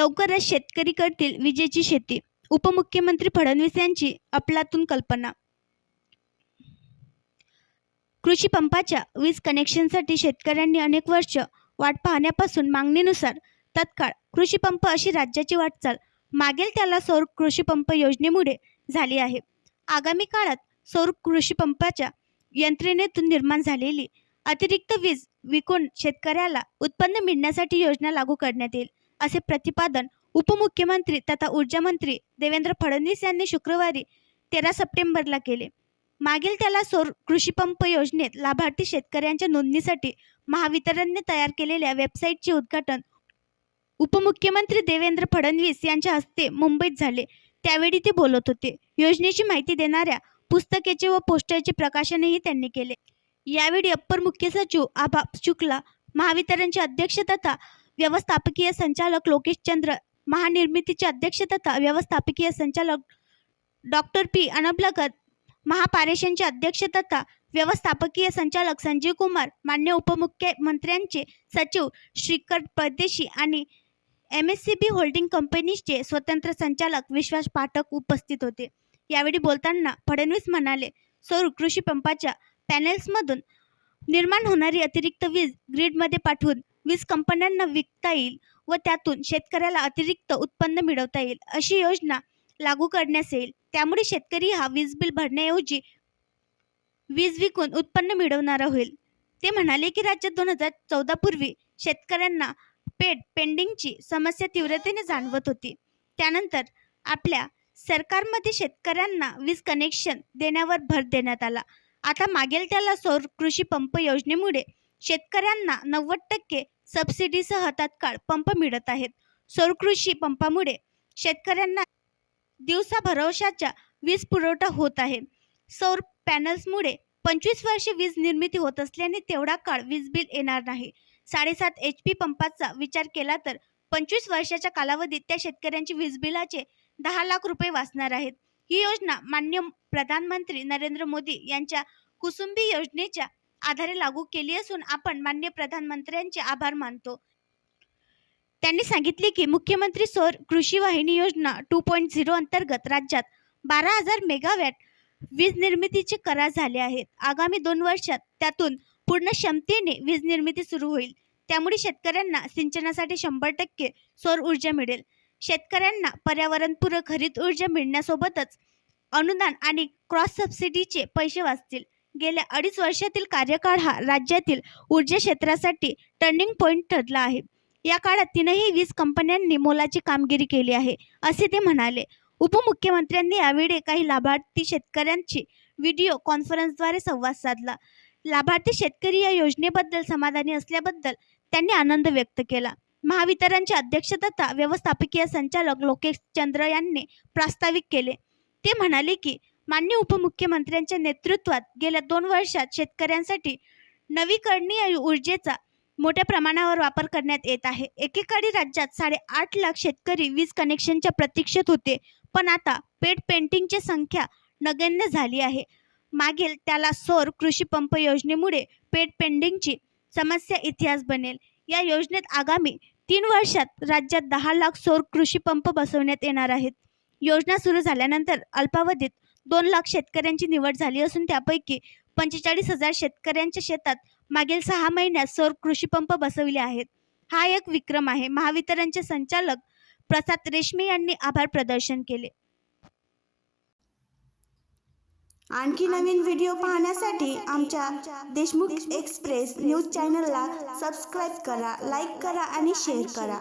लवकरच शेतकरी करतील विजेची शेती. उपमुख्यमंत्री फडणवीस यांची अफलातून कल्पना. कृषी पंपाच्या वीज कनेक्शनसाठी शेतकऱ्यांनी अनेक वर्ष वाट पाहण्यापासून मागणीनुसार तत्काळ कृषी पंप अशी राज्याची वाटचाल मागेल त्याला सौर कृषी पंप योजनेमुळे झाली आहे. आगामी काळात सौर कृषी पंपाच्या यंत्रणेतून निर्माण झालेली अतिरिक्त वीज विकून शेतकऱ्याला उत्पन्न मिळण्यासाठी योजना लागू करण्यात येईल, असे प्रतिपादन उपमुख्यमंत्री तथा ऊर्जा मंत्री देवेंद्र फडणवीस यांनी शुक्रवारी 13 सप्टेंबरला केले. मागेल त्याला सौर कृषी पंप योजनेत लाभार्थी शेतकऱ्यांच्या नोंदणीसाठी महावितरणने तयार केलेल्या वेबसाईटचे उद्घाटन उपमुख्यमंत्री देवेंद्र फडणवीस यांच्या हस्ते मुंबईत झाले. त्यावेळी ते बोलत होते. योजनेची माहिती देणाऱ्या पुस्तिकेचे व पोस्टरचे प्रकाशनही त्यांनी केले. यावेळी अप्पर मुख्य सचिव आभा शुक्ला, महावितरणचे अध्यक्ष तथा व्यवस्थापकीय संचालक लोकेश चंद्र, महानिर्मितीचे अध्यक्ष तथा व्यवस्थापकीय संचालक डॉक्टर पी अनबलगत, महापारेषणचे अध्यक्ष तथा व्यवस्थापकीय संचालक संजीव कुमार, मान्य उपमुख्यमंत्र्यांचे सचिव श्रीकर परदेशी आणि MSCB होल्डिंग कंपनीचे स्वतंत्र संचालक विश्वास पाठक उपस्थित होते. यावेळी बोलताना फडणवीस म्हणाले, सौर कृषी पंपाच्या पॅनेल्समधून निर्माण होणारी अतिरिक्त वीज ग्रीडमध्ये पाठवून वीज कंपन्यांना विकता येईल व त्यातून शेतकऱ्याला अतिरिक्त उत्पन्न मिळवता येईल, अशी योजना लागू करण्यात येईल. त्यामुळे शेतकरी हा वीज बिल भरण्याऐवजी वीज विकून उत्पन्न मिळवणारा होईल. ते म्हणाले की राज्यात 2014 पूर्वी शेतकऱ्यांना पेंडिंगची समस्या तीव्रतेने जाणवत होती. त्यानंतर आपल्या सरकारमध्ये शेतकऱ्यांना वीज कनेक्शन देण्यावर भर देण्यात आला. आता मागेल त्याला सौर कृषी पंप योजनेमुळे शेतकऱ्यांना 90% सबसिडीसह तात्काळ पंप मिळत आहेत. सौर कृषी पंपामुळे शेतकऱ्यांना दिवसा भरवशाचा वीज पुरवठा होत आहे. सौर पॅनल्समुळे 25 वर्षे वीज निर्मिती होत असल्याने तेवढा काळ वीज बिल येणार नाही. 7.5 HP पंपाचा विचार केला तर 25 वर्षाच्या कालावधीत त्या शेतकऱ्यांची वीज बिलाचे 10 लाख रुपये वाचणार आहेत. ही योजना माननीय प्रधानमंत्री नरेंद्र मोदी यांच्या कुसुंबी योजनेच्या आधारे लागू केली असून आपण माननीय प्रधानमंत्र्यांचे आभार मानतो. त्यांनी सांगितले की मुख्यमंत्री सौर कृषी वाहिनी योजना 2.0 अंतर्गत राज्यात 12,000 मेगावॅट वीज निर्मितीचे करार झाले आहेत. आगामी 2 वर्षात त्यातून पूर्ण क्षमतेने वीज निर्मिती सुरू होईल. त्यामुळे शेतकऱ्यांना सिंचनासाठी 100% सौर ऊर्जा मिळेल. शेतकऱ्यांना पर्यावरणपूरक हरित ऊर्जा मिळण्यासोबतच अनुदान आणि क्रॉस सबसिडीचे पैसे वाचतील. गेल्या 2.5 वर्षातील कार्यकाळ हा राज्यातील ऊर्जा क्षेत्रासाठी टर्निंग पॉईंट ठरला आहे. या काळात तीनही वीज कंपन्यांनी मोलाची कामगिरी केली आहे, असे ते म्हणाले. उपमुख्यमंत्र्यांनी यावेळी काही लाभार्थी शेतकऱ्यांशी व्हिडिओ कॉन्फरन्सद्वारे संवाद साधला. लाभार्थी शेतकरी या योजनेबद्दल समाधानी असल्याबद्दल त्यांनी आनंद व्यक्त केला. महावितरणचे अध्यक्ष तथा व्यवस्थापकीय संचालक लोकेश चंद्र यांनी प्रास्ताविक केले. ते म्हणाले की माननीय उपमुख्यमंत्र्यांच्या नेतृत्वात गेल्या 2 वर्षात शेतकऱ्यांसाठी नवीकरणीय ऊर्जेचा मोठ्या प्रमाणावर वापर करण्यात येत आहे. एकेकाळी राज्यात 8.5 लाख शेतकरी वीज कनेक्शनच्या प्रतीक्षेत होते, पण आता पेंटिंगची संख्या नगण्य झाली आहे. मागेल त्याला सौर कृषी पंप योजनेमुळे पेंडिंगची समस्या इतिहास बनेल. या योजनेत आगामी 3 वर्षात राज्यात 10 लाख सौर कृषी पंप बसवण्यात येणार आहेत. योजना सुरू झाल्यानंतर अल्पावधीत 2 लाख शेतकऱ्यांची निवड झाली असून त्यापैकी 45,000 शेतकऱ्यांच्या शेतात मागील 6 महिन्यात सौर कृषी पंप बसविले आहेत. हा एक विक्रम आहे. महावितरणचे संचालक प्रसाद रेशमी यांनी आभार प्रदर्शन केले. आणखी नवीन व्हिडिओ पाहण्यासाठी आमच्या देशमुख एक्सप्रेस न्यूज चॅनलला सबस्क्राईब करा, लाईक करा आणि शेअर करा.